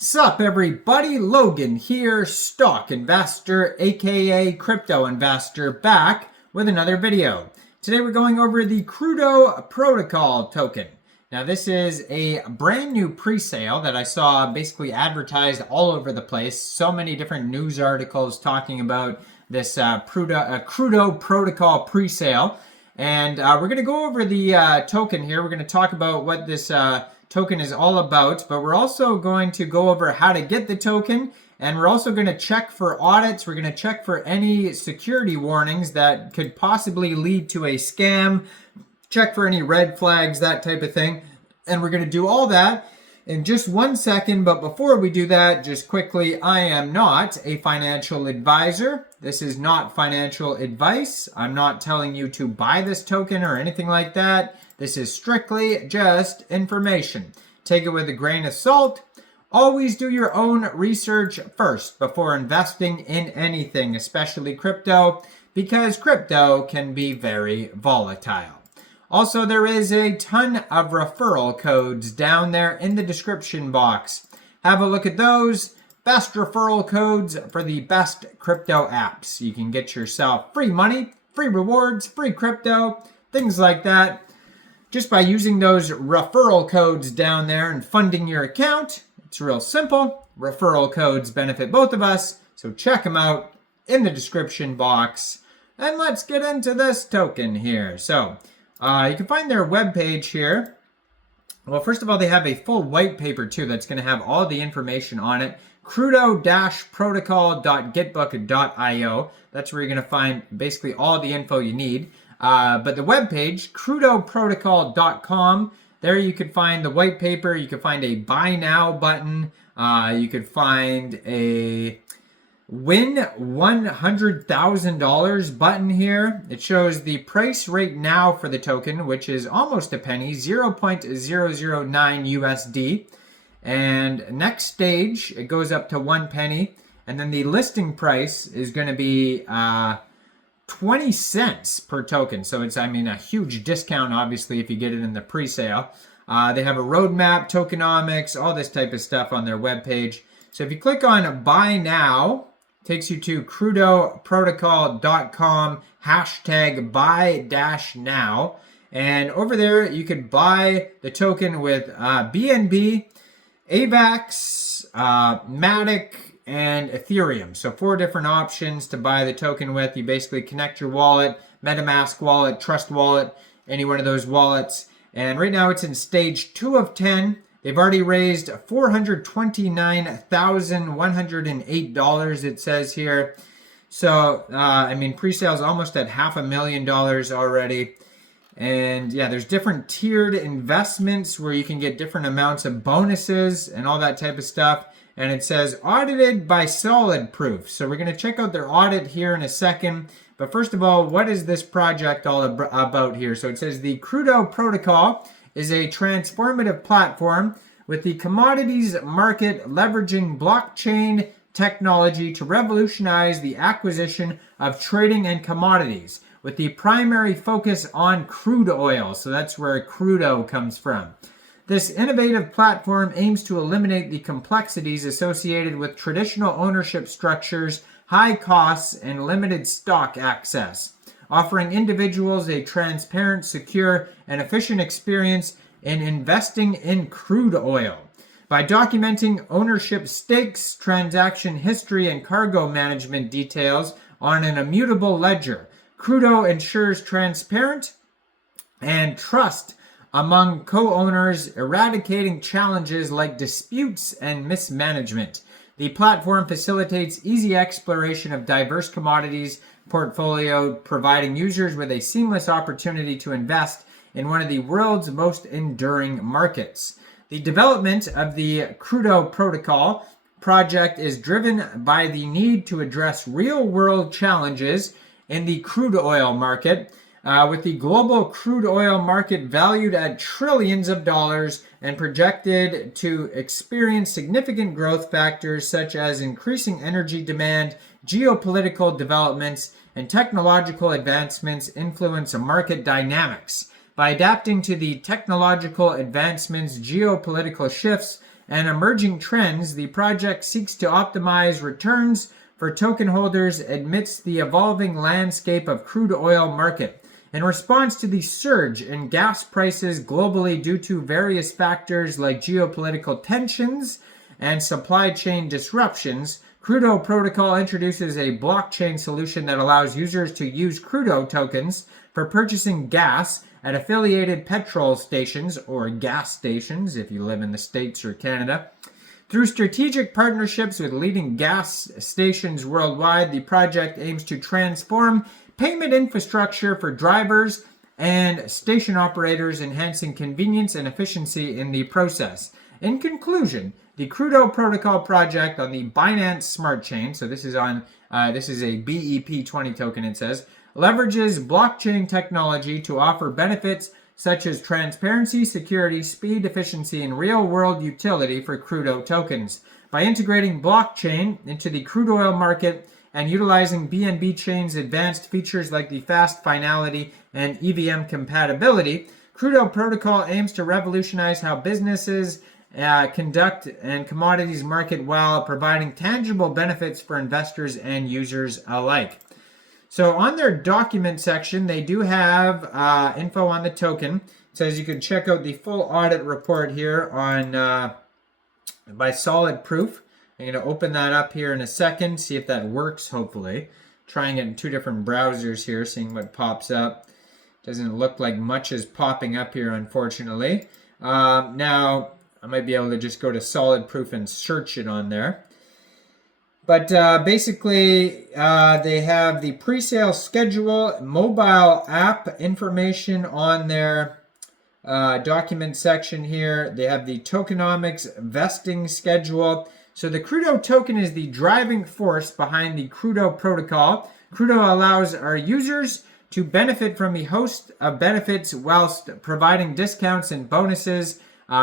Sup everybody, Logan here, stock investor aka crypto investor, back with another video. Today we're going over the Crudo Protocol token. Now this is a brand new pre-sale that I saw basically advertised all over the place. So many different news articles talking about this Crudo Protocol pre-sale. And we're going to go over the token here. We're going to talk about what this token is all about, but we're also going to go over how to get the token, and we're also going to check for audits. We're going to check for any security warnings that could possibly lead to a scam, check for any red flags, that type of thing. And we're going to do all that in just 1 second. But before we do that, just quickly, I am not a financial advisor. This is not financial advice. I'm not telling you to buy this token or anything like that. This is strictly just information. Take it with a grain of salt. Always do your own research first before investing in anything, especially crypto, because crypto can be very volatile. Also, there is a ton of referral codes down there in the description box. Have a look at those. Best referral codes for the best crypto apps. You can get yourself free money, free rewards, free crypto, things like that, just by using those referral codes down there and funding your account. It's real simple. Referral codes benefit both of us, so check them out in the description box. And let's get into this token here. So you can find their webpage here. Well, first of all, they have a full white paper too that's going to have all the information on it. Crudo-protocol.gitbook.io. That's where you're going to find basically all the info you need. But the webpage, crudoprotocol.com, there you could find the white paper. You could find a buy now button. You could find a win $100,000 button here. It shows the price right now for the token, which is almost a penny, 0.009 USD. And next stage, it goes up to 1 penny. And then the listing price is going to be 20 cents per token. So it's, a huge discount, obviously, if you get it in the pre-sale. They have a roadmap, tokenomics, all this type of stuff on their webpage. So if you click on buy now, it takes you to crudoprotocol.com #buy-now. And over there, you could buy the token with BNB, AVAX, Matic, and Ethereum. So 4 different options to buy the token with. You basically connect your wallet, MetaMask wallet, Trust wallet, any one of those wallets. And right now it's in stage 2 of 10. They've already raised $429,108, it says here. So, pre-sale is almost at $500,000 already. And yeah, there's different tiered investments where you can get different amounts of bonuses and all that type of stuff. And it says audited by solid proof. So we're going to check out their audit here in a second. But first of all, what is this project all about here? So it says the Crudo Protocol is a transformative platform with the commodities market leveraging blockchain technology to revolutionize the acquisition of trading and commodities, with the primary focus on crude oil. So that's where crudo comes from. This innovative platform aims to eliminate the complexities associated with traditional ownership structures, high costs, and limited stock access, offering individuals a transparent, secure, and efficient experience in investing in crude oil. By documenting ownership stakes, transaction history, and cargo management details on an immutable ledger, Crudo ensures transparent and trust among co-owners, eradicating challenges like disputes and mismanagement. The platform facilitates easy exploration of diverse commodities portfolio, providing users with a seamless opportunity to invest in one of the world's most enduring markets. The development of the Crudo Protocol project is driven by the need to address real-world challenges in the crude oil market, with the global crude oil market valued at trillions of dollars and projected to experience significant growth factors such as increasing energy demand, geopolitical developments, and technological advancements influence market dynamics. By adapting to the technological advancements, geopolitical shifts, and emerging trends, the project seeks to optimize returns for token holders amidst the evolving landscape of crude oil market. In response to the surge in gas prices globally due to various factors like geopolitical tensions and supply chain disruptions, Crudo Protocol introduces a blockchain solution that allows users to use Crudo tokens for purchasing gas at affiliated petrol stations or gas stations if you live in the States or Canada. Through strategic partnerships with leading gas stations worldwide, the project aims to transform payment infrastructure for drivers and station operators, enhancing convenience and efficiency in the process. In conclusion, the Crudo Protocol project on the Binance Smart Chain, so this is a BEP20 token, it says, leverages blockchain technology to offer benefits such as transparency, security, speed, efficiency, and real-world utility for Crudo tokens. By integrating blockchain into the crude oil market and utilizing BNB chain's advanced features like the fast finality and EVM compatibility, Crudo Protocol aims to revolutionize how businesses conduct and commodities market while providing tangible benefits for investors and users alike. So on their document section, they do have info on the token. It says you can check out the full audit report here on by Solid Proof. I'm going to open that up here in a second, see if that works, hopefully. Trying it in two different browsers here, seeing what pops up. Doesn't look like much is popping up here, unfortunately. Now, I might be able to just go to Solid Proof and search it on there. But basically, they have the pre-sale schedule, mobile app information on their document section here. They have the tokenomics vesting schedule. So the Crudo token is the driving force behind the Crudo protocol. Crudo allows our users to benefit from a host of benefits whilst providing discounts and bonuses.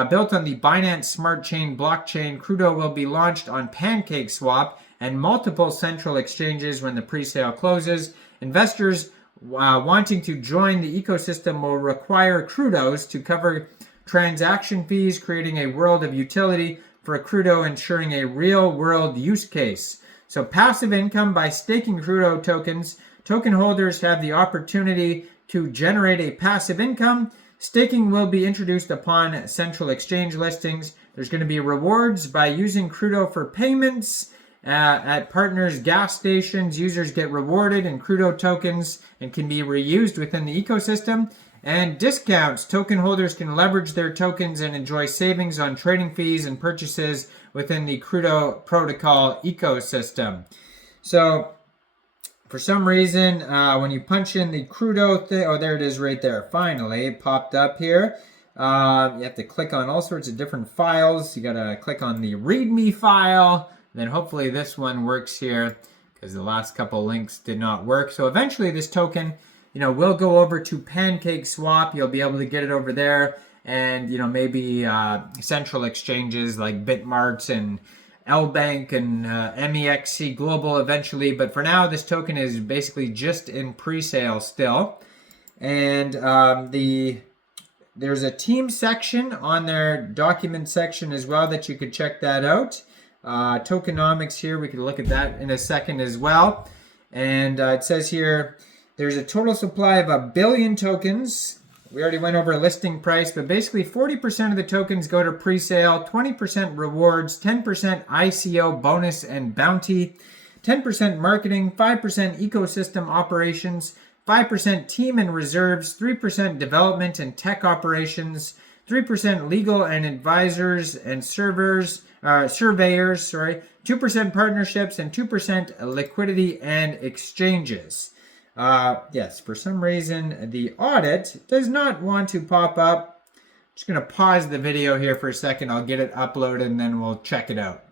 Built on the Binance Smart Chain blockchain, Crudo will be launched on PancakeSwap and multiple central exchanges when the pre-sale closes. Investors wanting to join the ecosystem will require Crudos to cover transaction fees, creating a world of utility for Crudo, ensuring a real-world use case. So passive income by staking Crudo tokens. Token holders have the opportunity to generate a passive income. Staking will be introduced upon central exchange listings. There's going to be rewards by using Crudo for payments. At partners' gas stations, users get rewarded in Crudo tokens and can be reused within the ecosystem. And discounts. Token holders can leverage their tokens and enjoy savings on trading fees and purchases within the Crudo protocol ecosystem. So, for some reason, when you punch in the Crudo thing, oh, there it is right there. Finally, it popped up here. You have to click on all sorts of different files. You got to click on the README file. Then hopefully this one works here because the last couple links did not work. So eventually this token, will go over to PancakeSwap. You'll be able to get it over there, and maybe central exchanges like Bitmart and LBank and MEXC Global eventually. But for now, this token is basically just in pre-sale still. And there's a team section on their document section as well that you could check that out. Tokenomics here, we can look at that in a second as well. And it says here, there's a total supply of 1 billion tokens. We already went over listing price, but basically 40% of the tokens go to pre-sale, 20% rewards, 10% ICO bonus and bounty, 10% marketing, 5% ecosystem operations, 5% team and reserves, 3% development and tech operations, 3% legal and advisors and surveyors, 2% partnerships, and 2% liquidity and exchanges. Yes, for some reason, the audit does not want to pop up. I'm just going to pause the video here for a second. I'll get it uploaded and then we'll check it out.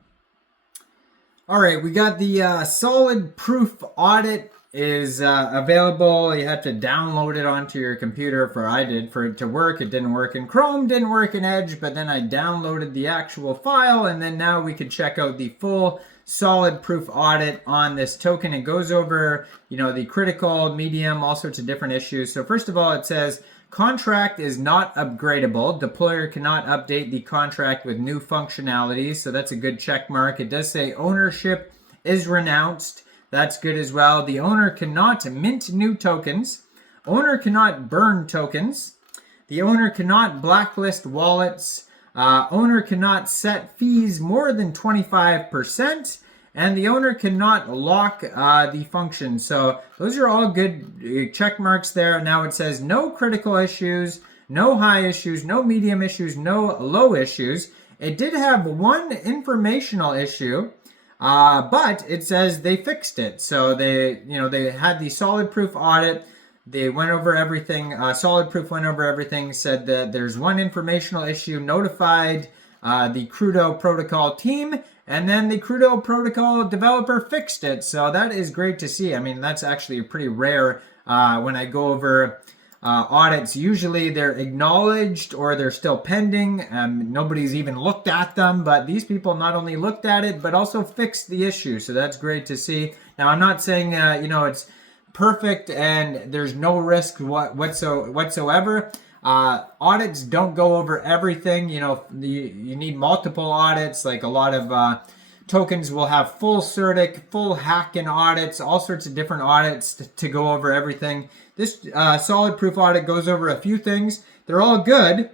All right, we got the Solid Proof audit is available. You have to download it onto your computer. I did for it to work. It didn't work in Chrome, didn't work in Edge, but then I downloaded the actual file, and then now we can check out the full Solid Proof audit on this token. It goes over, the critical, medium, all sorts of different issues. So first of all, it says Contract is not upgradable. Deployer cannot update the contract with new functionalities, so that's a good check mark. It does say ownership is renounced. That's good as well. The owner cannot mint new tokens. Owner cannot burn tokens. The owner cannot blacklist wallets. Owner cannot set fees more than 25%. And the owner cannot lock the function. So those are all good check marks there. Now it says no critical issues, no high issues, no medium issues, no low issues. It did have one informational issue, but it says they fixed it. So they had the solid proof audit. They went over everything. Solid proof went over everything, said that there's one informational issue, notified the Crudo protocol team, and then the Crudo protocol developer fixed it. So that is great to see. I mean, that's actually pretty rare when I go over audits. Usually they're acknowledged or they're still pending and nobody's even looked at them. But these people not only looked at it, but also fixed the issue. So that's great to see. Now, I'm not saying, it's perfect and there's no risk whatsoever. Audits don't go over everything. You need multiple audits. Like a lot of tokens will have full CertiK, full hack-in audits, all sorts of different audits to go over everything. This solid proof audit goes over a few things. They're all good,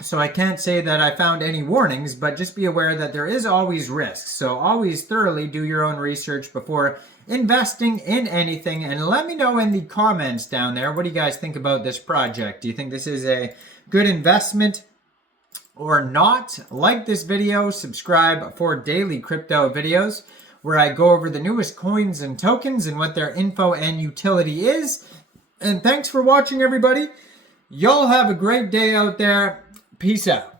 so I can't say that I found any warnings, but just be aware that there is always risks. So always thoroughly do your own research before investing in anything, and let me know in the comments down there, what do you guys think about this project? Do you think this is a good investment or not? Like this video, subscribe for daily crypto videos where I go over the newest coins and tokens and what their info and utility is. And thanks for watching, everybody. Y'all have a great day out there. Peace out.